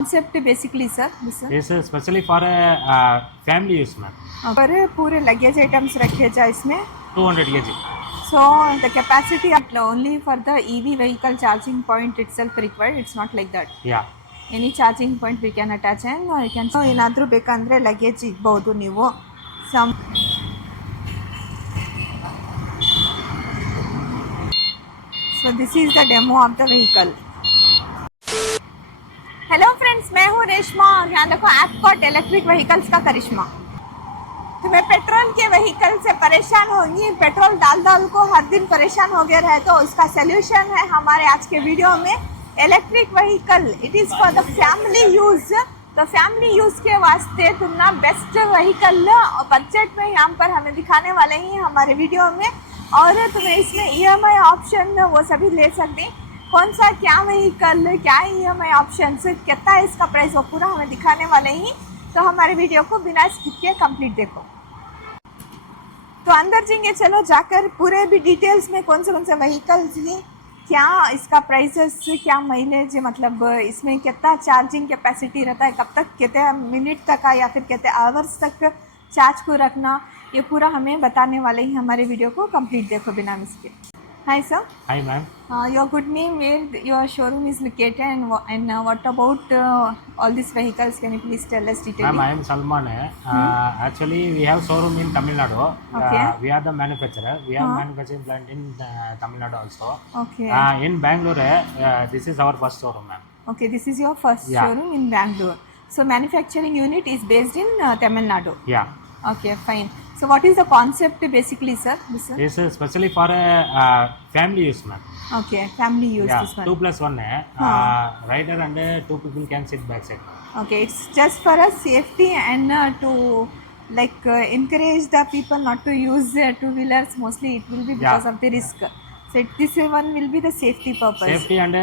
Concept basically, sir. This is specially for a family use, ma'am. पर पूरे luggage items रखे जाए इसमें 200 kg. So the capacity only for the EV vehicle charging point itself required. It's not like that. Yeah. Any charging point we can attach and you can. So ಏನಾದರೂ ಬೇಕಂದ್ರೆ luggage ಇಡಬಹುದು ನೀವು. Some. So this is the demo of the vehicle. Hello friends, मैं हूँ रेशमा और यहाँ देखो Epcot electric vehicles का करिश्मा। तुम्हें पेट्रोल के व्हीकल से परेशान होंगी, पेट्रोल डाल को हर दिन परेशान हो गया रहे तो उसका सोल्यूशन है हमारे आज के वीडियो में electric vehicle. It is for the family use. तो फैमिली यूज़ के वास्ते तुम ना बेस्ट व्हीकल बजट में यहाँ पर हमें दिखाने वाले ही हमारे वीडियो में, और तुम्हें इसमें EMI ऑप्शन वो सभी ले सकते। कौन सा क्या व्हीकल, क्या EMI ऑप्शन, कितना है इसका प्राइस, वो पूरा हमें दिखाने वाले ही। तो हमारे वीडियो को बिना स्किप के कंप्लीट देखो। तो अंदर जाएंगे, चलो जाकर पूरे भी डिटेल्स में कौन से व्हीकल्स हैं, क्या इसका प्राइसेस, क्या माइलेज, मतलब इसमें कितना चार्जिंग कैपेसिटी रहता है, कब तक कितने मिनट तक या फिर कितने आवर्स तक चार्ज को रखना, ये पूरा हमें बताने वाले ही हमारे वीडियो को कंप्लीट देखो बिना मिस के। Hi sir. Hi ma'am. Your good name, where your showroom is located, and what about all these vehicles? Can you please tell us details? Ma'am, I am Salman. Actually, we have showroom in Tamil Nadu. Okay. We are the manufacturer. We have manufacturing plant in Tamil Nadu also. Okay. In Bangalore, this is our first showroom, ma'am. Okay, this is your first showroom in Bangalore. So manufacturing unit is based in Tamil Nadu. Yeah. Okay, fine. So what is the concept basically, sir? This is specially for a family use, ma'am. Okay, family use. Yeah, this one. 2+1 hai. Rider and 2 people can sit backside. Okay, it's just for a safety and to like encourage the people not to use two-wheelers. Mostly it will be because of the risk. So this one will be the safety purpose. Safety and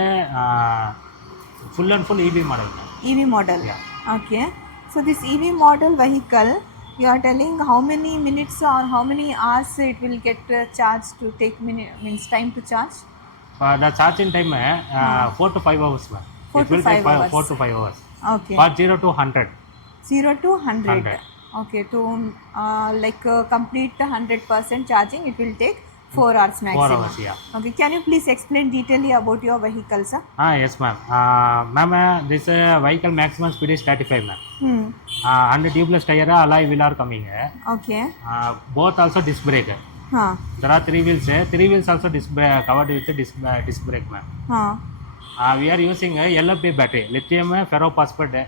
full and full EV model. EV model. Yeah. Okay. So this EV model vehicle, you are telling how many minutes or how many hours it will get charged to take means time to charge? The charging time 4 to 5 hours, ma'am. 4 to 5 hours. 4 to 5 hours. Okay. For 0 to 100. 0 to 100. 100. Okay. To complete the 100% charging, it will take 4 hours maximum. 4 hours, yeah. Okay. Can you please explain detailedly about your vehicle, sir? Yes, ma'am. Ma'am, this vehicle maximum speed is 35, ma'am. And tubeless tire alloy wheel are coming. Okay. Both also disc brake. There are 3 wheels. 3 wheels also covered with disc brake, ma'am. We are using a LFP battery, lithium ferrophosphate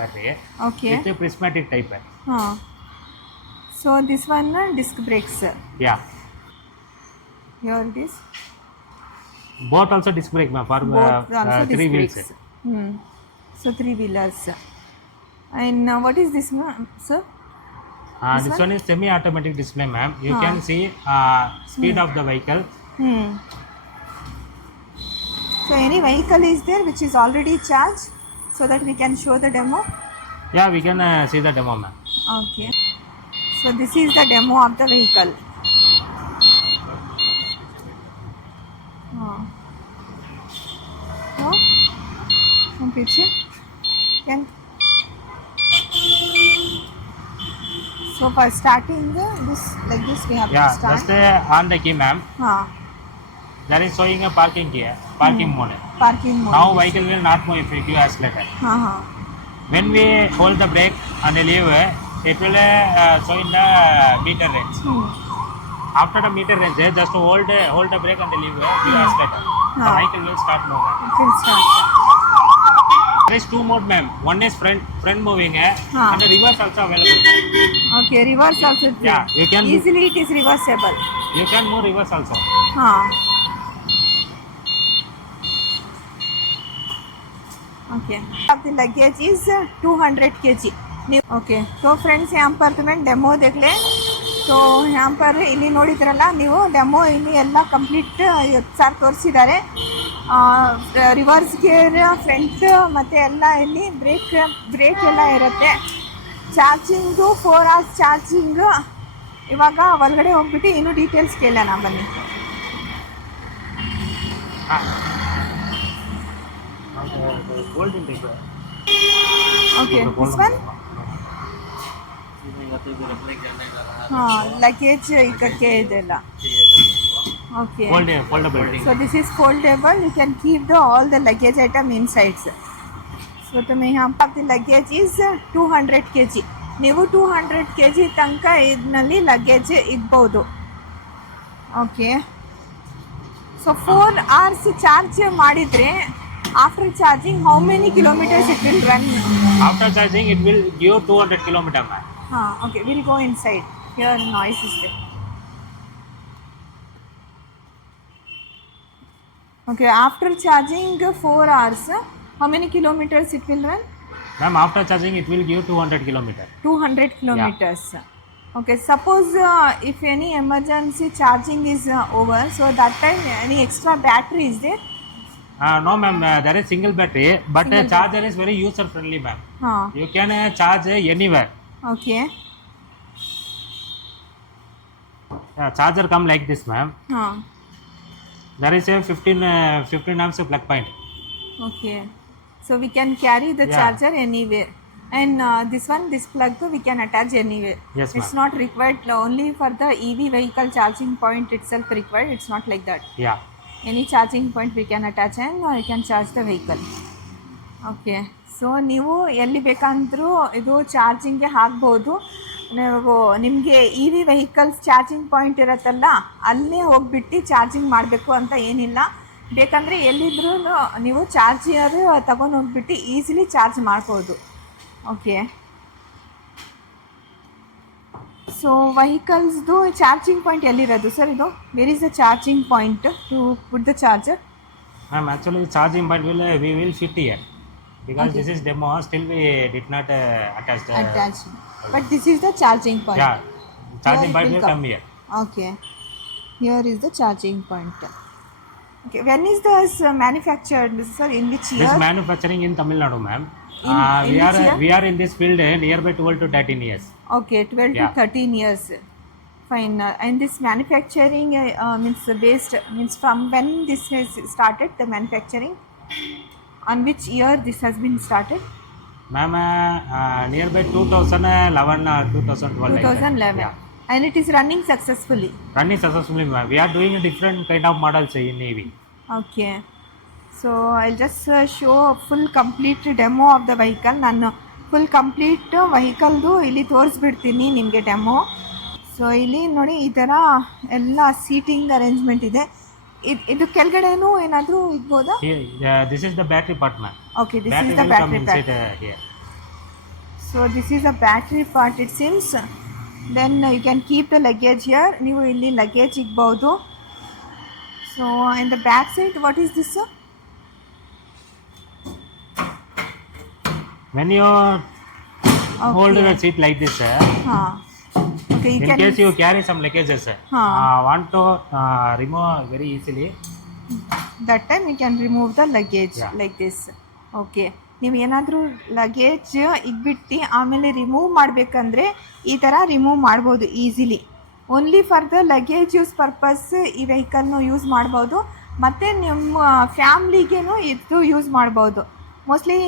battery. Okay. It's a prismatic type. So this one disc brakes. Yeah. Here it is. Both also disc brake, ma'am, for Both also 3 disc wheels. brakes. So 3 wheelers. And what is this, sir? This one is semi-automatic display, ma'am. You can see speed of the vehicle. So any vehicle is there which is already charged, so that we can show the demo? Yeah, we can see the demo, ma'am. Okay. So this is the demo of the vehicle. So, पीछे can. So for starting this like this we have to start. Just on the key, ma'am. There is showing a parking key, parking mode. Parking mode. Now vehicle will not move if you give accelerator. When we hold the brake and leave, it will show in the meter range. After the meter range, just hold the brake and leave, give accelerator. The vehicle will start moving. It will start. There is 2 mode, ma'am. One is front moving, and the reverse also available. Okay, reverse also. Yeah, you can easily it is reversible. You can move reverse also. Okay. The luggage is 200 kg. Okay. तो friends यहाँ पर तुम्हें demo देख ले। तो यहाँ पर ಇಲ್ಲಿ ನೋಡಿದ್ರಲ್ಲ ನೀವು ಡೆಮೋ ಇಲ್ಲಿ ಎಲ್ಲ ಕಂಪ್ಲೀಟ್ ಸರ್ ತೋರಿಸಿದ್ದಾರೆ. ರಿವರ್ಸ್ ಗೇರ್, ಫ್ರಂಟ್ ಮತ್ತು ಎಲ್ಲ ಇಲ್ಲಿ ಬ್ರೇಕ್ ಎಲ್ಲ ಇರುತ್ತೆ. Charging 4 hours charging. ಇವಾಗ ಹೊರಗಡೆ ಹೋಗ್ಬಿಟ್ಟು ಇನ್ನೂ ಡೀಟೇಲ್ಸ್ ಕೇಳೋಣ ಬನ್ನಿ. Fold in type. Okay, this one? हाँ, luggage इकट्ठे ಇದೆಲ್ಲ. Okay. Foldable. So this is foldable. You can keep all the luggage item inside. So तुम्हें यहाँ पर the luggage is 200 kg. ನೀವು 200 kg ತನಕ ಇದರಲ್ಲಿ ಲಗೇಜ್ ಇಡ್ಬೋದು. ಓಕೆ. ಸೊ 4 hours ಚಾರ್ಜ್ ಮಾಡಿದರೆ after charging how many kilometres it will run? After charging, it will give 200 kilometers, ma'am. ಹಾಂ, okay. Will go inside. Here noise is there. Okay, after charging 4 hours, how many kilometers it will run? Ma'am, after charging, it will give 200 kilometers. 200 kilometers. Yeah. Okay, suppose if any emergency charging is over, so that time any extra battery is there? No, ma'am, there is single battery, but Single charger is very user friendly, ma'am. Huh. You can charge anywhere. Okay. Charger come like this, ma'am. Huh. There is a 15 amps plug point. Okay. So we can carry the Yeah. charger anywhere. And this one, this plug we can attach anywhere. Yes, It's ma'am. not required only for the EV vehicle charging point itself required. It's not like that. Yeah. Any charging point we can attach and you can charge the vehicle. Okay. So ನೀವು ಎಲ್ಲಿ ಬೇಕಂದ್ರೂ ಇದು ಚಾರ್ಜಿಂಗ್ಗೆ ಹಾಕ್ಬೋದು. ನೀವು ನಿಮಗೆ E V vehicles charging point ಇರುತ್ತಲ್ಲ, ಅಲ್ಲೇ ಹೋಗ್ಬಿಟ್ಟು ಚಾರ್ಜಿಂಗ್ ಮಾಡಬೇಕು ಅಂತ ಏನಿಲ್ಲ. ಬೇಕಂದರೆ ಎಲ್ಲಿದ್ರೂ ನೀವು ಚಾರ್ಜರ್ ತಗೊಂಡು ಹೋಗ್ಬಿಟ್ಟು ಈಸಿಲಿ ಚಾರ್ಜ್ ಮಾಡ್ಬೋದು. ಓಕೆ. ಸೊ ವೆಹಿಕಲ್ಸ್ದು ಚಾರ್ಜಿಂಗ್ ಪಾಯಿಂಟ್ ಎಲ್ಲಿರೋದು ಸರ್ ಇದು? Where is the charging point to put the charger? Ma'am, actually charging point we will fit here because Okay. this is demo. Still we did not attach the. Attached. But this is the charging point. Yeah, charging Here it point will will come come. here. Okay. Here is the charging point. Okay. When is this manufactured, sir? In which year? This manufacturing in Tamil Nadu, ma'am. In which year? We are in this field nearby 12 to 13 years. Okay, 12 Yeah. to 13 years. Fine. And this manufacturing means from when this has started, the manufacturing? On which year this has been started? Ma'am, nearby 2011 or 2012. like that. 2011. Yeah. And it is running successfully. Running successfully, ma'am. We are doing a different kind of models in EV. Okay. So I'll just show a full complete demo of the vehicle. ನಾನು full complete ವೆಹಿಕಲ್ದು ಇಲ್ಲಿ ತೋರಿಸ್ಬಿಡ್ತೀನಿ ನಿಮಗೆ demo. So ಇಲ್ಲಿ ನೋಡಿ ಈ ಥರ ಎಲ್ಲ seating arrangement ಇದೆ. ಇದು ಕೆಳಗಡೆನೂ ಏನಾದರೂ ಇಡ್ಬೋದಾ? This is the battery part, ma'am. Okay, this Battery is the will come battery inside pack. here. So this is the battery part it seems. Then you can keep the luggage here. ನೀವು ಇಲ್ಲಿ luggage ಇಡ್ಬೋದು. So in the back side, what is this, sir? When you hold the seat like this, Huh. Okay, you in can. case you carry some luggages, want to remove very easily. That time you can remove the luggage. Yeah. Like this. Okay. ನೀವು ಏನಾದರೂ luggage ಇಟ್ಬಿಟ್ಟು ಆಮೇಲೆ remove ಮಾಡಬೇಕಂದ್ರೆ ಈ ಥರ remove ಮಾಡ್ಬೋದು easily. Only for the luggage use purpose ಈ ವೆಹಿಕಲ್ನು use ಮಾಡ್ಬೋದು. ಮತ್ತು ನಿಮ್ಮ ಫ್ಯಾಮ್ಲಿಗೇನು ಇದು ಯೂಸ್ ಮಾಡ್ಬೋದು. ಮೋಸ್ಟ್ಲಿ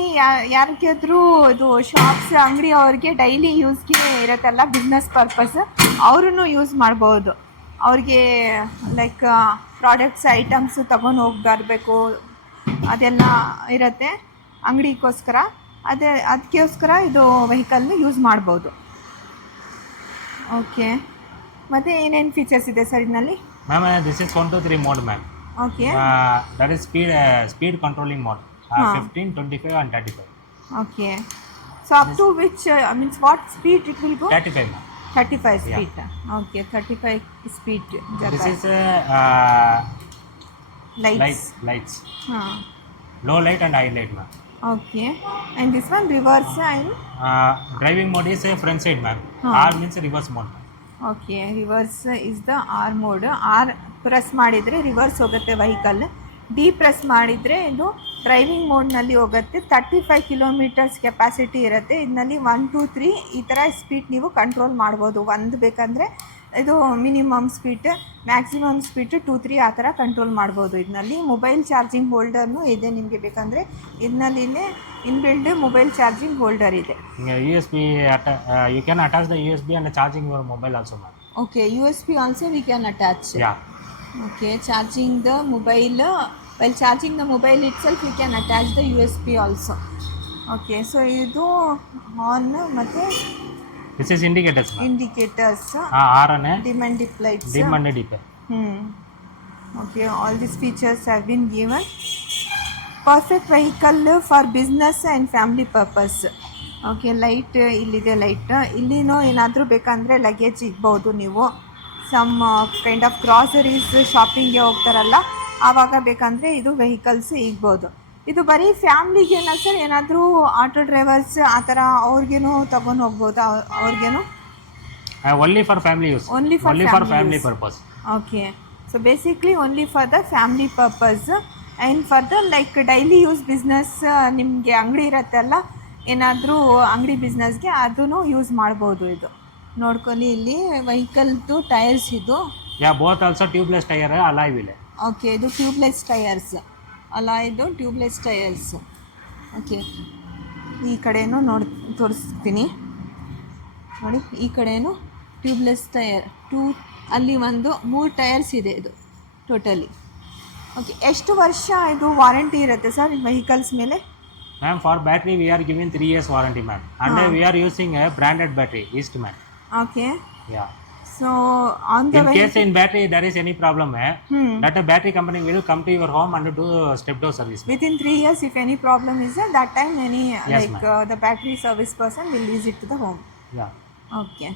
ಯಾರಿಗಾದ್ರೂ ಇದು ಶಾಪ್ಸ್ ಅಂಗಡಿ ಅವ್ರಿಗೆ ಡೈಲಿ ಯೂಸ್ಗೆ ಇರುತ್ತಲ್ಲ, ಬಿಸ್ನೆಸ್ ಪರ್ಪಸ್, ಅವ್ರೂ ಯೂಸ್ ಮಾಡ್ಬೋದು. ಅವ್ರಿಗೆ ಲೈಕ್ ಪ್ರಾಡಕ್ಟ್ಸ್ ಐಟಮ್ಸ್ ತೊಗೊಂಡು ಹೋಗಿ ಬರಬೇಕು ಅದೆಲ್ಲ ಇರುತ್ತೆ ಅಂಗಡಿಗೋಸ್ಕರ. ಅದಕ್ಕೋಸ್ಕರ ಇದು ವೆಹಿಕಲ್ನ ಯೂಸ್ ಮಾಡ್ಬೋದು. ಓಕೆ. ಮತ್ತು ಏನೇನು ಫೀಚರ್ಸ್ ಇದೆ ಸರ್ ಇದರಲ್ಲಿ? Ma'am, this is 1 to 3 mode, ma'am. Okay. That is speed controlling mode. 15, 25 and 35. Okay. So up to which means what speed it will go? 35, ma'am. 35 Yeah. speed. Okay, 35 speed. This is lights. lights. Huh. Low light and high light, ma'am. Okay. And this one reverse and Driving mode is front side, ma'am. R means reverse mode. okay, reverse is the R mode. R press ಮಾಡಿದ್ರೆ reverse ಹೋಗುತ್ತೆ vehicle. D press ಮಾಡಿದರೆ ಇದು driving ಮೋಡ್ನಲ್ಲಿ ಹೋಗುತ್ತೆ. 35 kilometres capacity ಇರುತ್ತೆ. ಇದರಲ್ಲಿ 1 2 3 ಈ ಥರ ಸ್ಪೀಡ್ ನೀವು ಕಂಟ್ರೋಲ್ ಮಾಡ್ಬೋದು. ಒಂದು ಬೇಕಂದರೆ ಇದು ಮಿನಿಮಮ್ ಸ್ಪೀಡ್, ಮ್ಯಾಕ್ಸಿಮಮ್ ಸ್ಪೀಡ್ 2-3 ಆ ಥರ ಕಂಟ್ರೋಲ್ ಮಾಡ್ಬೋದು. ಇದರಲ್ಲಿ ಮೊಬೈಲ್ ಚಾರ್ಜಿಂಗ್ ಹೋಲ್ಡರ್ನು ಇದೆ, ನಿಮಗೆ ಬೇಕಂದರೆ ಇದರಲ್ಲಿನೇ ಇನ್ಬಿಲ್ಡ್ ಮೊಬೈಲ್ ಚಾರ್ಜಿಂಗ್ ಹೋಲ್ಡರ್ ಇದೆ. USB, you can attach the USB and charging your mobile also, ma'am. Okay, USB also we can attach. Yeah. Okay, charging the mobile, while charging the mobile itself we can attach the USB also. Okay, so ಇದು on ಮತ್ತು This is indicators, ma'am. Indicators, RN, dim and dip lights. dim and dip. Okay, all these features have been given. Perfect vehicle for business and family purpose. Okay, light ಇಲ್ಲಿದೆ. Light ಇಲ್ಲಿನೂ ಏನಾದರೂ ಬೇಕಂದರೆ luggage ಇಡ್ಬೋದು ನೀವು. Some kind of groceries ಶಾಪಿಂಗ್ಗೆ ಹೋಗ್ತಾರಲ್ಲ, ಆವಾಗ ಬೇಕಂದರೆ ಇದು ವೆಹಿಕಲ್ಸ್ ಇಗ್ಬೋದು. ಇದು ಬರೀ ಫ್ಯಾಮ್ಲಿಗೇನ ಸರ್, ಏನಾದರೂ ಆಟೋ ಡ್ರೈವರ್ಸ್ ಆ ಥರ ಅವ್ರಿಗೇನು ತೊಗೊಂಡು ಹೋಗ್ಬೋದು? ಅವ್ರಿಗೇನು Only for family use. Only for family purpose. Okay, so basically only for the family purpose. And for the like daily use business, ನಿಮಗೆ ಅಂಗಡಿ ಇರತ್ತಲ್ಲ, ಏನಾದರೂ ಅಂಗಡಿ ಬಿಸ್ನೆಸ್ಗೆ ಅದೂ ಯೂಸ್ ಮಾಡ್ಬೋದು. ಇದು ನೋಡ್ಕೊಳ್ಳಿ, ಇಲ್ಲಿ ವೆಹಿಕಲ್ದು ಟೈರ್ಸ್ ಇದು. Both also tubeless tyre, alloy wheel. Okay, ಇದು ಟ್ಯೂಬ್ಲೆಸ್ ಟೈರ್ಸ್ ಅಲ್ಲ, ಇದು ಟ್ಯೂಬ್ಲೆಸ್ ಟೈರ್ಸ್. ಓಕೆ, ಈ ಕಡೆನೂ ತೋರಿಸ್ತೀನಿ ನೋಡಿ. ಈ ಕಡೆನೂ ಟ್ಯೂಬ್ಲೆಸ್ ಟೈರ್, ಅಲ್ಲಿ 3 ಟೈರ್ಸ್ ಇದೆ ಇದು ಟೋಟಲಿ. ಓಕೆ, ಎಷ್ಟು ವರ್ಷ ಇದು ವಾರಂಟಿ ಇರುತ್ತೆ ಸರ್ ವೆಹಿಕಲ್ಸ್ ಮೇಲೆ? Ma'am, for battery we are giving 3 years warranty, ma'am. And we are using a branded battery, Eastman. Okay. Yeah. So on the in case in battery there is any problem, that a battery company will come to your home and do step down service. Within 3 years, if any problem is there, that time any Yes, the battery service person will visit to the home. Yeah. Okay.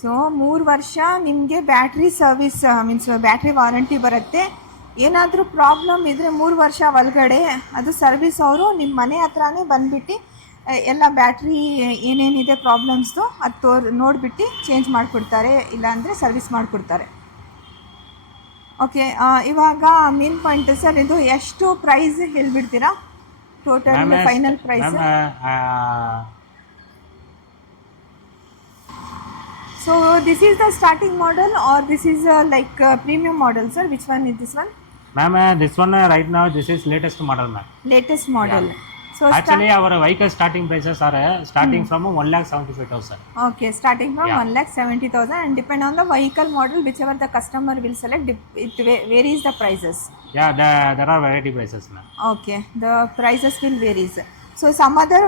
So 3 ವರ್ಷ ನಿಮಗೆ battery service means battery warranty ಬರುತ್ತೆ. ಏನಾದರೂ problem ಇದ್ದರೆ 3 ವರ್ಷ ಒಳಗಡೆ ಅದು service ಅವರು ನಿಮ್ಮ ಮನೆ ಹತ್ರನೇ ಬಂದುಬಿಟ್ಟು ಎಲ್ಲ ಬ್ಯಾಟ್ರಿ ಏನೇನಿದೆ ಪ್ರಾಬ್ಲಮ್ಸ್ದು ಅದು ನೋಡಿಬಿಟ್ಟು ಚೇಂಜ್ ಮಾಡಿಕೊಡ್ತಾರೆ, ಇಲ್ಲಾಂದರೆ ಸರ್ವಿಸ್ ಮಾಡಿಕೊಡ್ತಾರೆ. ಓಕೆ, ಇವಾಗ ಮೇನ್ ಪಾಯಿಂಟ್ ಸರ್, ಇದು ಎಷ್ಟು ಪ್ರೈಸ್ ಹೇಳ್ಬಿಡ್ತೀರಾ? Total final price. So this is the starting model or this is like premium model, sir? Which one is this one? Ma'am, this one right now, this is latest model, ma'am. Latest model. Yeah. So actually our vehicle starting prices are starting from 1,75,000. Okay, starting from 1,70,000 and depend on the vehicle model, whichever the customer will select, it varies the prices. Yeah, there are variety prices, ma'am. Okay, the prices will varies. So some other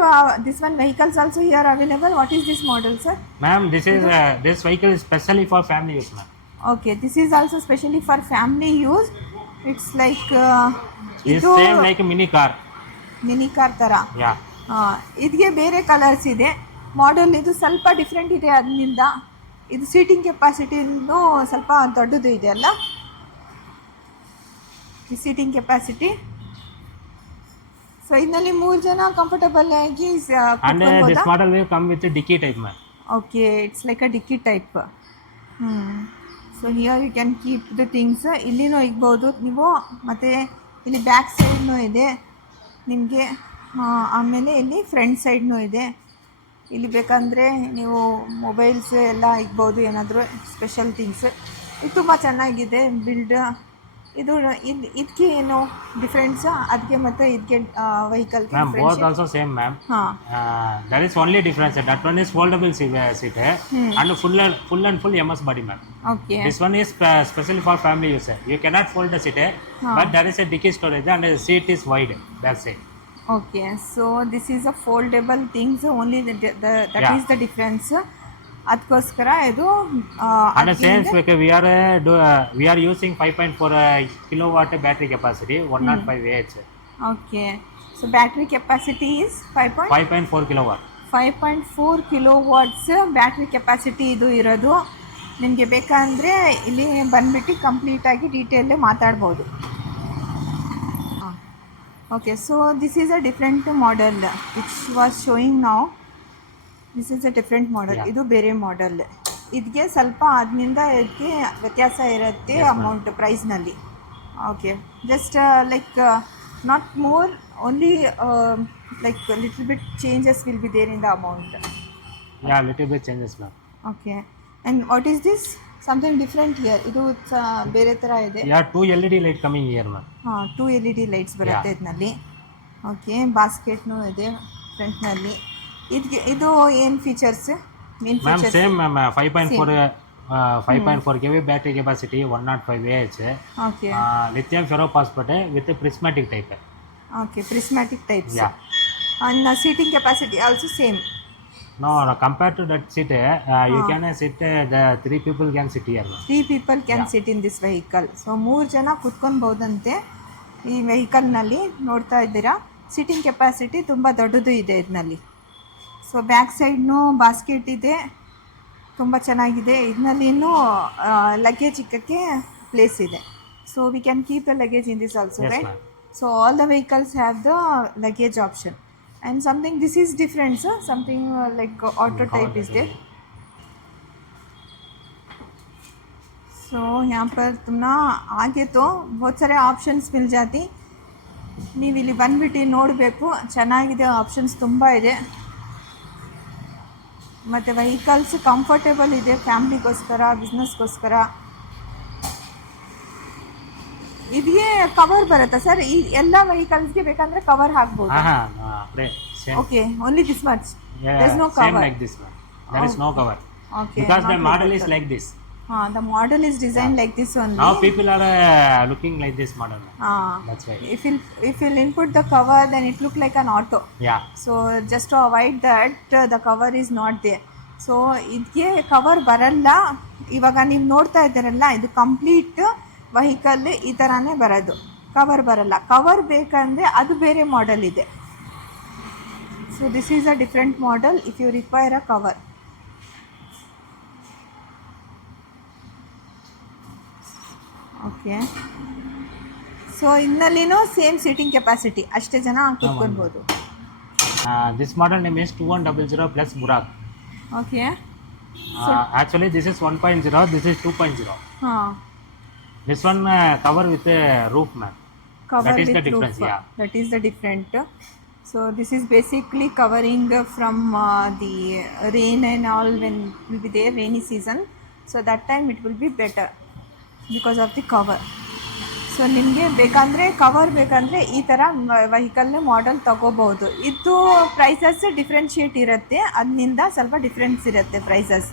this one vehicles also here available. What is this model, sir? Ma'am, this is this vehicle is specially for family use, ma'am. Okay, this is also specially for family use. It's like it's same like a mini car. Mini car ಥರ. ಇದಕ್ಕೆ ಬೇರೆ colours ಇದೆ. Model ಇದು ಸ್ವಲ್ಪ different ಇದೆ ಅದರಿಂದ. ಇದು seating ಕೆಪಾಸಿಟಿನೂ ಸ್ವಲ್ಪ ದೊಡ್ಡದು ಇದೆ ಅಲ್ಲ, ಈ ಸೀಟಿಂಗ್ ಕೆಪಾಸಿಟಿ. ಸೊ ಇದರಲ್ಲಿ 3 ಜನ ಕಂಫರ್ಟಬಲ್ ಆಗಿ and this model will come with a dicky type, ma'am. Okay, it's like a dicky type. So here you can keep the things. ಇಲ್ಲಿನೂ ಇಗ್ಬೋದು ನೀವು, ಮತ್ತು ಇಲ್ಲಿ ಬ್ಯಾಕ್ ಸೈಡ್ನೂ ಇದೆ ನಿಮಗೆ. ಆಮೇಲೆ ಇಲ್ಲಿ ಫ್ರಂಟ್ ಸೈಡ್ನೂ ಇದೆ. ಇಲ್ಲಿ ಬೇಕಂದರೆ ನೀವು ಮೊಬೈಲ್ಸ್ ಎಲ್ಲ ಇಗ್ಬೋದು, ಏನಾದರೂ ಸ್ಪೆಷಲ್ ಥಿಂಗ್ಸ್. ಇದು ತುಂಬ ಚೆನ್ನಾಗಿದೆ ಬಿಲ್ಡ್. ಇದು ಇದಕ್ಕೆ ಏನು ಡಿಫ್ರೆನ್ಸ್ ಅದಕ್ಕೆ ಮತ್ತು ಇದಕ್ಕೆ vehicle? Ma'am, both also same, ma'am. There is only difference. That one is foldable seat and full and full MS body, ma'am. Okay. This one is specially for family use. You cannot fold the seat, but there is a dicky storage and the seat is wide. That's it. Okay, so this is a foldable things. Only that is the difference. ಅದಕ್ಕೋಸ್ಕರ ಇದು and same we are using 5.4 kilowatt battery capacity, 105 Ah. Okay, so battery capacity is 5.4 kilowatt. 5.4 kilowatts battery capacity ಇದು ಇರೋದು. ನಿಮಗೆ ಬೇಕಂದರೆ ಇಲ್ಲಿ ಬಂದುಬಿಟ್ಟು ಕಂಪ್ಲೀಟಾಗಿ detail ಮಾತಾಡ್ಬೋದು. Okay, so this is a different model which was showing ನಾವು. This is a different model. ಇದು ಬೇರೆ ಮಾಡೆಲ್. ಇದಕ್ಕೆ ಸ್ವಲ್ಪ ಅದರಿಂದ ಇದಕ್ಕೆ ವ್ಯತ್ಯಾಸ ಇರುತ್ತೆ ಅಮೌಂಟ್ ಪ್ರೈಸ್ನಲ್ಲಿ. Okay, just like not more, only like a little bit changes will be there in the amount. Yeah, little bit changes, ma'am. Okay, and what is this? Something different here. ಇದು ಬೇರೆ ಥರ ಇದೆ. Yeah, 2 LED light coming here, ma'am. ಹಾಂ, 2 LED lights ಬರುತ್ತೆ ಇದರಲ್ಲಿ. Okay, ಬಾಸ್ಕೆಟ್ನೂ ಇದೆ ಫ್ರಂಟ್ನಲ್ಲಿ. ಇದು ಏನು features? Main Ma'am, features same ma'am, 5.4 kV battery capacity, 105 Ah. Okay. Lithium ferrophosphate with a prismatic type. Okay, prismatic types. Yeah. And seating capacity also same. No, compared to that seat, you can sit, the 3 people can sit here, ma'am. 3 people can sit in this vehicle. So 3 ಜನ ಕುತ್ಕೊಳ್ಬೋದಂತೆ ಈ ವೆಹಿಕಲ್ನಲ್ಲಿ. ನೋಡ್ತಾ ಇದ್ದೀರಾ, seating capacity ತುಂಬ ದೊಡ್ಡದು ಇದೆ ಇದರಲ್ಲಿ. So back ಸೈಡ್ನೂ basket ಇದೆ, ತುಂಬ ಚೆನ್ನಾಗಿದೆ. ಇದರಲ್ಲಿನೂ ಲಗೇಜ್ ಇಕ್ಕಕ್ಕೆ ಪ್ಲೇಸ್ ಇದೆ. So we can keep the luggage in this also, Yes, right? ma'am. So all the vehicles have the luggage option, and something this is different, sir. Something like auto type is there. So यहाँ पर तुमना आगे तो बहुत सारे options मिल जाती. ನೀವು ಇಲ್ಲಿ ಬಂದ್ಬಿಟ್ಟು ನೋಡಬೇಕು, ಚೆನ್ನಾಗಿದೆ, ಆಪ್ಷನ್ಸ್ ತುಂಬ ಇದೆ. ಮತ್ತು ವೆಹಿಕಲ್ಸ್ ಕಂಫರ್ಟೇಬಲ್ ಇದೆ ಫ್ಯಾಮ್ಲಿಗೋಸ್ಕರ, ಬಿಸ್ನೆಸ್ಗೋಸ್ಕರ. ಇದಕ್ಕೆ ಕವರ್ ಬರುತ್ತಾ ಸರ್? ಈ ಎಲ್ಲ ವೆಹಿಕಲ್ಸ್ಗೆ ಬೇಕಂದ್ರೆ ಕವರ್ ಹಾಕ್ಬೋದು? Same. Okay, only this much. Yeah, there is no same cover. like this one. There is no cover. Okay, Because the not model like is that. like this. The model is designed like this only. Now people are looking like this model. That's why. If you'll input the cover, then it look like an auto. Yeah. So just to avoid that, the cover is not there. So ಇದಕ್ಕೆ cover ಬರಲ್ಲ. ಇವಾಗ ನೀವು ನೋಡ್ತಾ ಇದ್ದೀರಲ್ಲ, ಇದು complete vehicle ಈ ಥರನೇ ಬರೋದು, ಕವರ್ ಬರಲ್ಲ. ಕವರ್ ಬೇಕಂದರೆ ಅದು ಬೇರೆ ಮಾಡೆಲ್ ಇದೆ. So this is a different model if you require a cover. Okay, so ಇನ್ನಲ್ಲಿನೂ ಸೇಮ್ ಸೀಟಿಂಗ್ ಕೆಪಾಸಿಟಿ, ಅಷ್ಟೇ ಜನ ಕೂತ್ಕೊಳ್ಬೋದು. This model name is 2100 plus Burak. Okay. Actually this is 1.0, this is 2.0. ಹಾಂ, This one cover with a roof, ma'am. cover That is with the difference, roof. yeah. That is the different. So this is basically covering from the rain and all when will be there, rainy season. So that time it will be better because of the cover. So ನಿಮಗೆ ಬೇಕಂದರೆ cover ಬೇಕಂದರೆ ಈ ಥರ ವೆಹಿಕಲ್ನ model ತೊಗೋಬೋದು. ಇದು prices differentiate ಇರುತ್ತೆ, ಅದರಿಂದ ಸ್ವಲ್ಪ ಡಿಫ್ರೆನ್ಸ್ ಇರುತ್ತೆ ಪ್ರೈಸಸ್.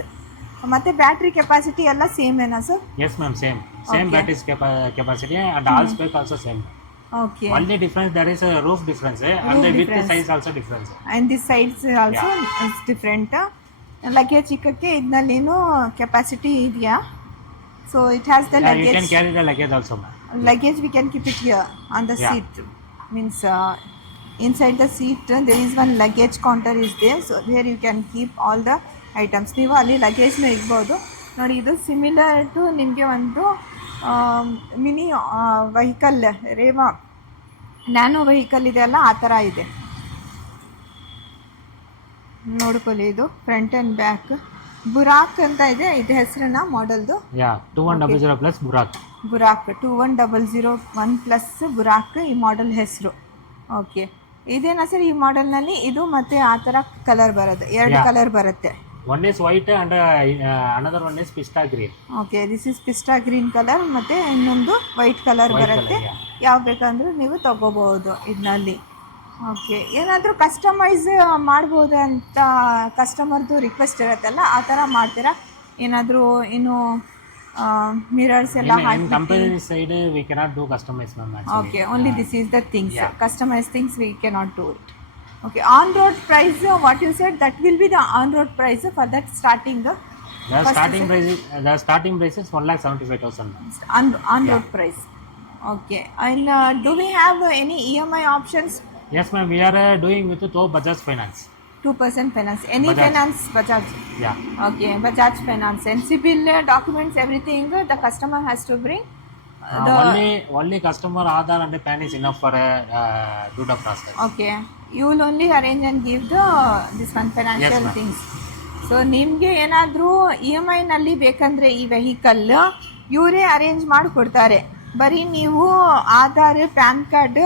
ಮತ್ತು ಬ್ಯಾಟ್ರಿ ಕೆಪಾಸಿಟಿ ಎಲ್ಲ ಸೇಮ್ ಏನಾ sir? Yes ma'am, same Okay. battery capacity and all spec also same. Okay. Only difference there is a roof difference, and Roof the width difference. size also difference. And this sides also it's different. Luggage ಇಕ್ಕಕ್ಕೆ ಇದರಲ್ಲೇನು capacity ಇದೆಯಾ? So it has the Yeah, you can luggage. carry the luggage also, ma'am. Luggage we can keep it here on the Yeah. seat. Means inside the seat there is one luggage counter is there. So here you can keep all the items. ನೀವು ಅಲ್ಲಿ ಲಗೇಜ್ನ ಇಡ್ಬೋದು. ನೋಡಿ, ಇದು similar to ನಿಮಗೆ ಒಂದು mini vehicle, Reva Nano vehicle ಇದೆಯಲ್ಲ, ಆ ಥರ ಇದೆ. ನೋಡ್ಕೊಳ್ಳಿ, ಇದು ಫ್ರಂಟ್ ಆ್ಯಂಡ್ ಬ್ಯಾಕ್. ಬುರಾಕ್ ಅಂತ ಇದೆ ಇದು ಹೆಸರನ್ನ ಮಾಡೆಲ್ದು. Yeah, 2100 plus Burak. ಬುರಾಕ್ 21001 ಪ್ಲಸ್ ಬುರಾಕ್ ಈ ಮಾಡೆಲ್ ಹೆಸರು. ಓಕೆ, ಇದೇನಾ ಸರ್ ಈ ಮಾಡೆಲ್ನಲ್ಲಿ? ಇದು ಮತ್ತೆ ಆ ಥರ ಕಲರ್ ಬರೋದು, 2 Yeah. ಕಲರ್ ಬರುತ್ತೆ. One is white and another one is pista green. Okay, this is pista green colour, ಮತ್ತು ಇನ್ನೊಂದು ವೈಟ್ ಕಲರ್ White ಬರುತ್ತೆ. colour, yeah. ಯಾವ ಬೇಕಂದ್ರೂ ನೀವು ತಗೋಬಹುದು ಇದರಲ್ಲಿ. ಓಕೆ, ಏನಾದರೂ ಕಸ್ಟಮೈಸ್ ಮಾಡ್ಬೋದು ಅಂತ ಕಸ್ಟಮರ್ದು ರಿಕ್ವೆಸ್ಟ್ ಇರುತ್ತಲ್ಲ, ಆ ಥರ ಮಾಡ್ತೀರಾ? ಏನಾದರೂ ಇನ್ನು ಮಿರರ್ಸ್ ಎಲ್ಲ In hockey? company side we cannot do customize, ma'am, actually. Okay, only this is the things. Yeah. Customized things we cannot do it. Okay, on-road price, what you said, that will be the on-road price for that starting. The First starting is price is 1,75,000, ma'am. on-road price. Okay, and do we have any EMI options? Yes ma'am, we are doing with the Bajaj Finance. 2% finance. Any Bajaj. finance, Bajaj. Yeah. Okay, Bajaj Finance. And CIBIL documents, everything the customer has to bring. Only customer Aadhaar and PAN is enough for do the process. Okay, you will only arrange and give this one financial Yes, ma'am. things. So ನಿಮಗೆ ಏನಾದರೂ E M ಐನಲ್ಲಿ ಬೇಕಂದರೆ ಈ vehicle ಇವರೇ arrange ಮಾಡಿಕೊಡ್ತಾರೆ. ಬರೀ ನೀವು Aadhaar, PAN card,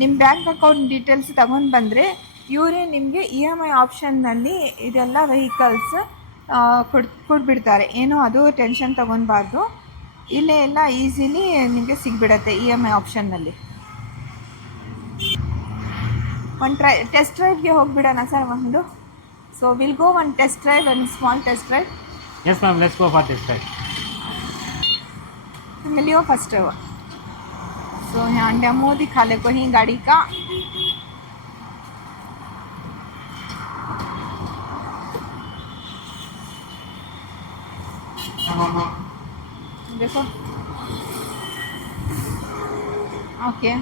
ನಿಮ್ಮ bank account details ತಗೊಂಡು ಬಂದರೆ ಇವರೇ ನಿಮಗೆ ಇ ಎಮ್ ಐ ಆಪ್ಷನ್ನಲ್ಲಿ ಇದೆಲ್ಲ ವೆಹಿಕಲ್ಸ್ ಕೊಟ್ಬಿಡ್ತಾರೆ. ಏನು ಅದು ಟೆನ್ಷನ್ ತೊಗೊಳ್ಬಾರ್ದು. ಇಲ್ಲೇ ಎಲ್ಲ ಈಸಿಲಿ ನಿಮಗೆ ಸಿಗ್ಬಿಡತ್ತೆ EMI ಆಪ್ಷನ್ನಲ್ಲಿ. ಒಂದು ಟೆಸ್ಟ್ ಡ್ರೈವ್ಗೆ ಹೋಗಿಬಿಡೋಣ ಸರ್ ಒಂದು. So will go one test drive, one small test drive. Yes ma'am, let's go for test drive. मिलियो फर्स्ट. सो यहाँ डेमो दिखा ले को ही गाड़ी का. देखो ओके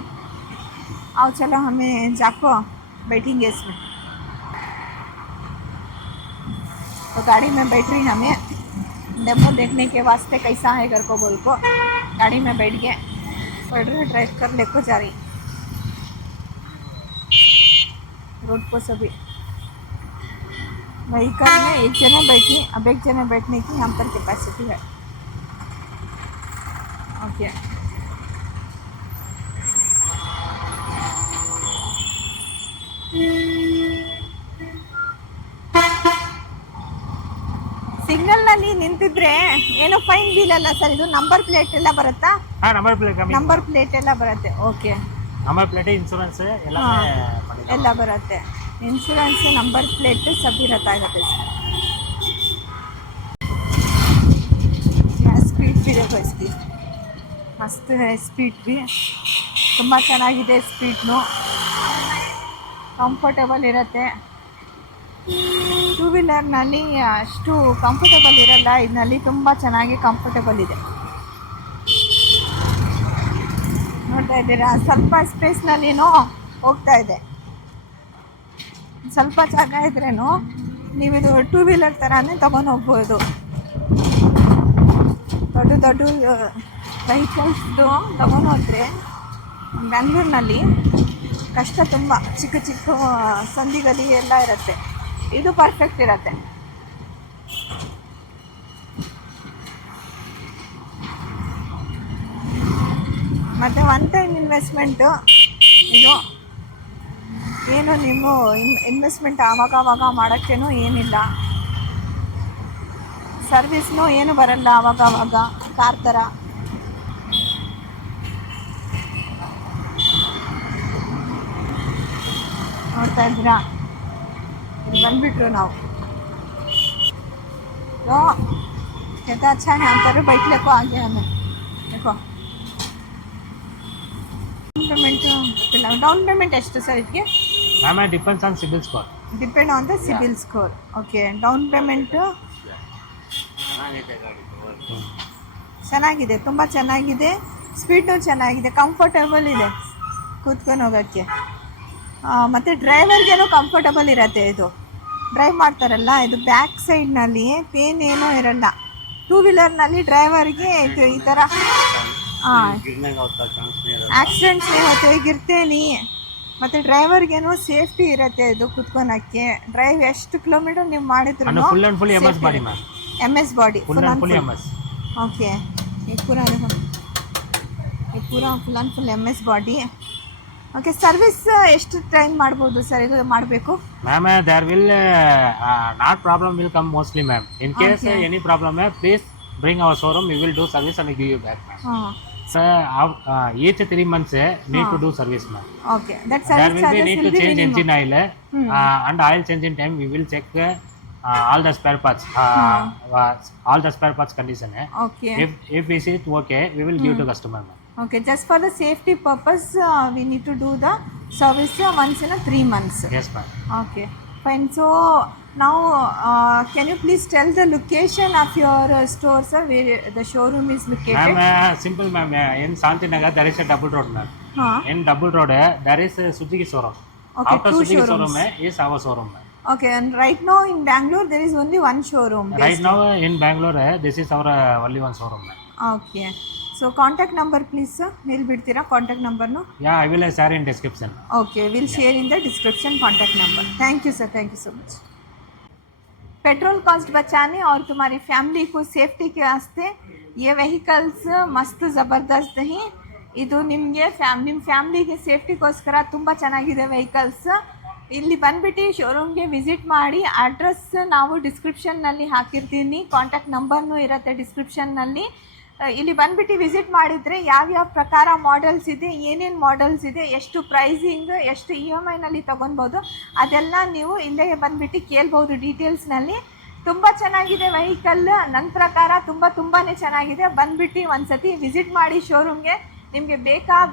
आओ चलो हमें जाको बैठेंगे इसमें. तो गाड़ी में बैठ रही हमें डेमो देखने के वास्ते कैसा है घर को बोल को गाड़ी में बैठ गए. पढ़ ड्राइव कर ले को जा रही रोड को. सभी व्हीकल में एक जने बैठी, अब एक जने बैठने की यहाँ पर कैपेसिटी है. ओके ಸಿಗ್ನಲ್ನಲ್ಲಿ ನಿಂತಿದ್ರೆ ಏನು ಫೈನ್ ಬೀಳಲ್ಲ ಸರ್. ಇದು ನಂಬರ್ ಪ್ಲೇಟ್ ಎಲ್ಲ ಬರುತ್ತಾ? हाँ नंबर प्लेट कमी. ನಂಬರ್ ಪ್ಲೇಟ್ ಎಲ್ಲ ಬರುತ್ತೆ. ಓಕೆ नंबर प्लेट इंश्योरेंस ಎಲ್ಲ ಎಲ್ಲ ಬರುತ್ತೆ. इंश्योरेंस नंबर प्लेट सभी रहता है. स्पीड भी देखो इसकी मस्त है. स्पीड भी ತುಂಬ ಚೆನ್ನಾಗಿದೆ. ಸ್ಪೀಡ್ನು ಕಂಫರ್ಟಬಲ್ ಇರುತ್ತೆ. ಟೂ ವೀಲರ್ನಲ್ಲಿ ಅಷ್ಟು ಕಂಫರ್ಟಬಲ್ ಇರಲ್ಲ, ಇದರಲ್ಲಿ ತುಂಬ ಚೆನ್ನಾಗಿ ಕಂಫರ್ಟಬಲ್ ಇದೆ. ನೋಡ್ತಾ ಇದ್ದೀರಾ ಸ್ವಲ್ಪ ಸ್ಪೇಸ್ನಲ್ಲಿನೂ ಹೋಗ್ತಾ ಇದೆ. ಸ್ವಲ್ಪ ಜಾಗ ಇದ್ರೇನು ನೀವಿದು ಟೂ ವೀಲರ್ ಥರನೇ ತೊಗೊಂಡು ಹೋಗ್ಬೋದು. ದೊಡ್ಡ ದೊಡ್ಡ ವೆಹಿಕಲ್ಸ್ದು ತೊಗೊಂಡು ಹೋದರೆ ಬೆಂಗಳೂರಿನಲ್ಲಿ ಕಷ್ಟ ತುಂಬ. ಚಿಕ್ಕ ಚಿಕ್ಕ ಸಂದಿಗಲಿ ಎಲ್ಲ ಇರುತ್ತೆ. ಇದು ಪರ್ಫೆಕ್ಟ್ ಇರುತ್ತೆ. ಮತ್ತು ಒನ್ ಟೈಮ್ ಇನ್ವೆಸ್ಟ್ಮೆಂಟು ಇದು. ಏನು ನೀವು ಇನ್ವೆಸ್ಟ್ಮೆಂಟ್ ಆವಾಗ ಮಾಡೋಕ್ಕೇನೂ ಏನಿಲ್ಲ. ಸರ್ವಿಸ್ನೂ ಏನು ಬರಲ್ಲ ಆವಾಗ ಕಾರ್ ಥರ. ನೋಡ್ತಾ ಇದ್ದೀರಾ ಇದು ಬಂದುಬಿಟ್ರು ನಾವು. तो कहता अच्छा है यहाँ पर बैठने को आ गया हमें. देखो ಡೌನ್ ಪೇಮೆಂಟ್ ಎಷ್ಟು ಸರ್ ಇದಕ್ಕೆ? Ma'am depends on CIBIL score. Depend on the CIBIL score. Okay down payment ಚೆನ್ನಾಗಿದೆ, ತುಂಬ ಚೆನ್ನಾಗಿದೆ. ಸ್ಪೀಡು ಚೆನ್ನಾಗಿದೆ, ಕಂಫರ್ಟಬಲ್ ಇದೆ ಕೂತ್ಕೊಂಡು ಹೋಗೋಕ್ಕೆ. ಮತ್ತು ಡ್ರೈವರ್ಗೇನೋ ಕಂಫರ್ಟಬಲ್ ಇರುತ್ತೆ. ಇದು ಡ್ರೈವ್ ಮಾಡ್ತಾರಲ್ಲ, ಇದು ಬ್ಯಾಕ್ ಸೈಡ್ನಲ್ಲಿ ಪೇನ್ ಏನೂ ಇರಲ್ಲ. ಟೂ ವೀಲರ್ನಲ್ಲಿ ಡ್ರೈವರ್ಗೆ ಇದು ಈ ಥರ ಆಕ್ಸಿಡೆಂಟ್ಸ್ ಹೋಗ್ತವೆ, ಗಿರ್ತೆ नहीं. ಮತ್ತು ಡ್ರೈವರ್ಗೇನೋ ಸೇಫ್ಟಿ ಇರುತ್ತೆ ಇದು ಕುತ್ಕೊಳಕ್ಕೆ. ಡ್ರೈವ್ ಎಷ್ಟು ಕಿಲೋಮೀಟರ್ ನೀವು ಮಾಡಿದ್ರು MS body full MS. Okay ये पूरा full and full MS body. Okay service ಎಷ್ಟು ಟೈಮ್ ಮಾಡ್ಬೋದು ಸರ್ ಇದು ಮಾಡಬೇಕು? Ma'am there will not problem will come mostly ma'am. In case any problem please bring our showroom, we will do service and give you back ma'am. each 3 months need to do service ma'am. Okay, that service there will be need to change engine oil and oil change in time we will check all the spare parts all the spare parts condition. Okay, if we see it okay, we will give to customer ma'am. Okay, just for the safety purpose we need to do the service once in 3 months. Yes ma'am. Okay fine. So now can you please tell the location of your store sir, where the showroom is located? Ma'am simple ma'am, in Santinagar there is a double road ma'am. In double road there is a Suzuki showroom. Okay, after Suzuki showroom is our showroom ma'am. Okay, and right now in Bangalore there is only one showroom. Right now in Bangalore this is our only one showroom ma'am. Okay, so contact number please sir, mail bidtira contact number no? Yeah, I will share in description. Okay, we'll share in the description contact number. Thank you sir, thank you so much. Petrol cost बचाने और तुम्हारी family को safety के वास्ते ये vehicles ಮಸ್ತ್ ಜಬರ್ದಸ್ತ್ ಹಿ. ಇದು ನಿಮಗೆ ನಿಮ್ಮ ಫ್ಯಾಮಿಲಿಗೆ ಸೇಫ್ಟಿಗೋಸ್ಕರ ತುಂಬ ಚೆನ್ನಾಗಿದೆ ವೆಹಿಕಲ್ಸ್. ಇಲ್ಲಿ ಬಂದುಬಿಟ್ಟು ಶೋರೂಮ್ಗೆ ವಿಸಿಟ್ ಮಾಡಿ. ಅಡ್ರೆಸ್ ನಾವು ಡಿಸ್ಕ್ರಿಪ್ಷನ್ನಲ್ಲಿ ಹಾಕಿರ್ತೀನಿ, ಕಾಂಟ್ಯಾಕ್ಟ್ ನಂಬರ್ನೂ ಇರುತ್ತೆ ಡಿಸ್ಕ್ರಿಪ್ಷನ್ನಲ್ಲಿ. ಇಲ್ಲಿ ಬಂದುಬಿಟ್ಟು ವಿಸಿಟ್ ಮಾಡಿದರೆ ಯಾವ್ಯಾವ ಪ್ರಕಾರ ಮಾಡೆಲ್ಸ್ ಇದೆ, ಏನೇನು ಮಾಡೆಲ್ಸ್ ಇದೆ, ಎಷ್ಟು ಪ್ರೈಸಿಂಗ್, ಎಷ್ಟು EMIನಲ್ಲಿ ತೊಗೊಬೋದು ಅದೆಲ್ಲ ನೀವು ಇಲ್ಲೇ ಬಂದುಬಿಟ್ಟು ಕೇಳ್ಬೋದು ಡೀಟೇಲ್ಸ್ನಲ್ಲಿ. ತುಂಬ ಚೆನ್ನಾಗಿದೆ ವೆಹಿಕಲ್, ನನ್ನ ಪ್ರಕಾರ ತುಂಬಾ ಚೆನ್ನಾಗಿದೆ. ಬಂದುಬಿಟ್ಟು ಒಂದು ಸತಿ ವಿಸಿಟ್ ಮಾಡಿ ಶೋರೂಮ್ಗೆ. ನಿಮಗೆ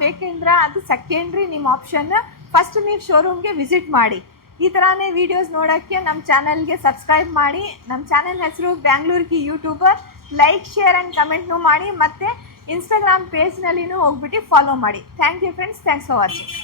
ಬೇಕೆಂದ್ರೆ ಅದು ಸೆಕೆಂಡ್ರಿ ನಿಮ್ಮ ಆಪ್ಷನ್. ಫಸ್ಟ್ ನೀವು ಶೋರೂಮ್ಗೆ ವಿಸಿಟ್ ಮಾಡಿ. ಈ ಥರನೇ ವೀಡಿಯೋಸ್ ನೋಡೋಕ್ಕೆ ನಮ್ಮ ಚಾನಲ್ಗೆ ಸಬ್ಸ್ಕ್ರೈಬ್ ಮಾಡಿ. ನಮ್ಮ ಚಾನಲ್ ಹೆಸರು ಬ್ಯಾಂಗ್ಳೂರ್ ಕಿ ಯೂಟ್ಯೂಬರ್. ಲೈಕ್, ಶೇರ್ ಆ್ಯಂಡ್ ಕಮೆಂಟ್ನೂ ಮಾಡಿ. ಮತ್ತು ಇನ್ಸ್ಟಾಗ್ರಾಮ್ ಪೇಜ್ನಲ್ಲಿನೂ ಹೋಗ್ಬಿಟ್ಟು ಫಾಲೋ ಮಾಡಿ. Thank you friends, thanks for watching.